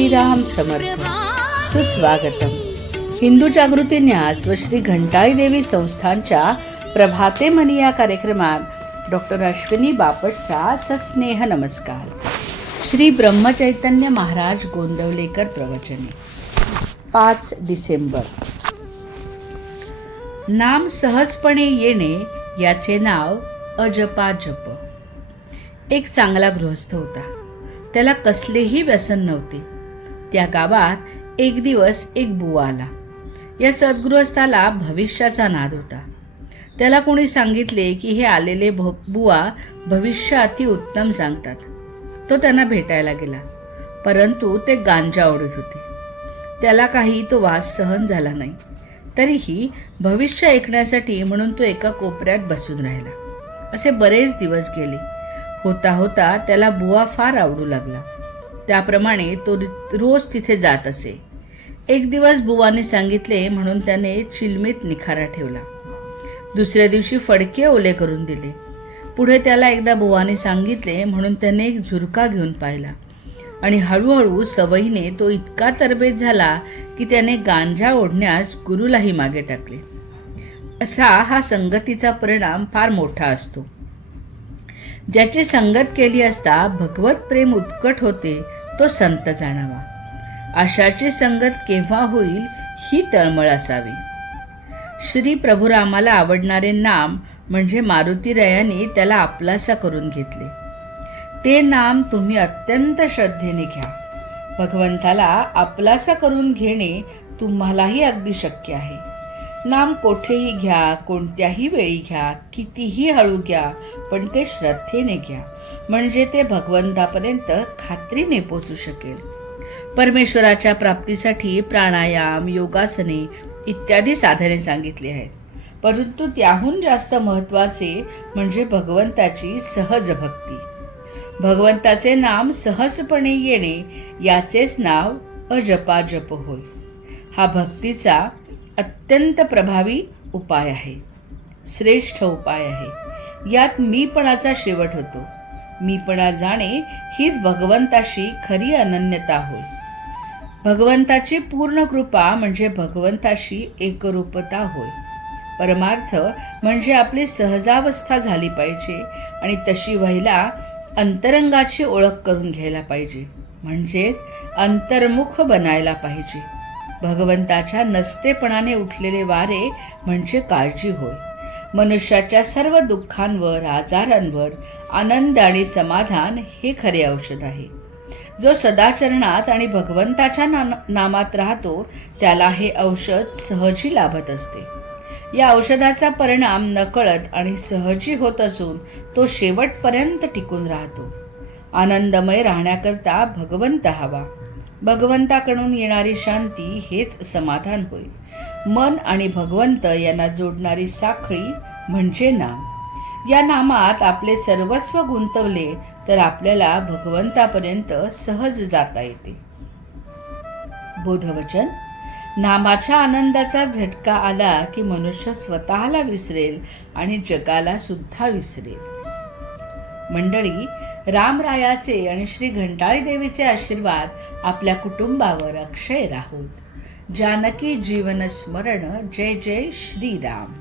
श्रीराम समर्थ. सुस्वागतम. हिंदू जागृती न्यास व श्री घंटाळी देवी संस्थानच्या प्रभाते मनी या कार्यक्रमात डॉक्टर अश्विनी बापटचा सस्नेह नमस्कार. श्री ब्रह्मचैतन्य महाराज गोंदवलेकर प्रवचने. 5 डिसेंबर. नाम सहजपणे येणे याचे नाव अजपा जप. एक चांगला गृहस्थ होता. त्याला कसलेही व्यसन नव्हते. त्या गावात एक दिवस एक बुवा आला. या सद्गृहस्थाला भविष्याचा नाद होता. त्याला कोणी सांगितले की हे आलेले बुवा भविष्य अति उत्तम सांगतात. तो त्यांना भेटायला गेला, परंतु ते गांजा ओढत होते. त्याला काही तो वास सहन झाला नाही. तरीही भविष्य ऐकण्यासाठी म्हणून तो एका कोपऱ्यात बसून राहिला. असे बरेच दिवस गेले. होता होता त्याला बुवा फार आवडू लागला. त्याप्रमाणे तो रोज तिथे जात असे. एक दिवस बुवाने सांगितले म्हणून त्याने चिलमीत निखारा ठेवला. दुसऱ्या दिवशी फडके ओले करून दिले. पुढे त्याला एकदा बुवाने सांगितले म्हणून त्याने एक झुरका घेऊन पाहिला आणि हळूहळू सवयीने तो इतका तरबेज झाला की त्याने गांजा ओढण्यास गुरुलाही मागे टाकले. असा हा संगतीचा परिणाम फार मोठा असतो. ज्याची संगत केली असता भगवत प्रेम उत्कट होते तो संत जाणावा. अशाची संगत केव्हा होईल ही तळमळ असावी. श्री प्रभुरामाला आवडणारे नाम म्हणजे मारुतीरायांनी त्याला आपलासा करून घेतले. ते नाम तुम्ही अत्यंत श्रद्धेने घ्या. भगवंताला आपलासा करून घेणे तुम्हालाही अगदी शक्य आहे. नाम कोठेही घ्या, कोणत्याही वेळी घ्या, कितीही हळू घ्या, पण ते श्रद्धेने घ्या, म्हणजे ते भगवंतापर्यंत खात्रीने पोचू शकेल. परमेश्वराच्या प्राप्तीसाठी प्राणायाम, योगासने इत्यादी साधने सांगितली आहेत, परंतु त्याहून जास्त महत्वाचे म्हणजे भगवंताची सहज भक्ती. भगवंताचे नाम सहजपणे येणे याचेच नाव अजपा जप होय. हा भक्तीचा अत्यंत प्रभावी उपाय आहे, श्रेष्ठ उपाय आहे. यात मीपणाचा शेवट होतो. मीपणा जाणे हीच भगवंताशी खरी अनन्यता होय. भगवंताची पूर्ण कृपा म्हणजे भगवंताशी एकरूपता होय. परमार्थ म्हणजे आपली सहजावस्था झाली पाहिजे आणि तशी व्हायला अंतरंगाची ओळख करून घ्यायला पाहिजे, म्हणजेच अंतर्मुख बनायला पाहिजे. भगवंताच्या नसतेपणाने उठलेले वारे म्हणजे काळजी होय. मनुष्याच्या सर्व दुःखांवर, आजारांवर आनंद आणि समाधान हे खरे औषध आहे. जो सदाचरणात आणि भगवंताच्या नामात राहतो त्याला हे औषध सहजी लाभत असते. या औषधाचा परिणाम नकळत आणि सहजी होत असून तो शेवटपर्यंत टिकून राहतो. आनंदमय राहण्याकरता भगवंत हवा. भगवंताकडून येणारी शांती हेच समाधान होय. मन आणि भगवंत यांना जोडणारी साखळी म्हणजे नाम. या नामात आपले सर्वस्व गुंतवले तर आपल्याला भगवंतापर्यंत सहज जाता येते. बोधवचन. नामाच्या आनंदाचा झटका आला की मनुष्य स्वतःला विसरेल आणि जगाला सुद्धा विसरेल. मंडळी, रामरायाचे आणि श्री घंटाळी देवीचे आशीर्वाद आपल्या कुटुंबावर अक्षय राहोत. जानकी जीवन स्मरण. जय जय श्रीराम.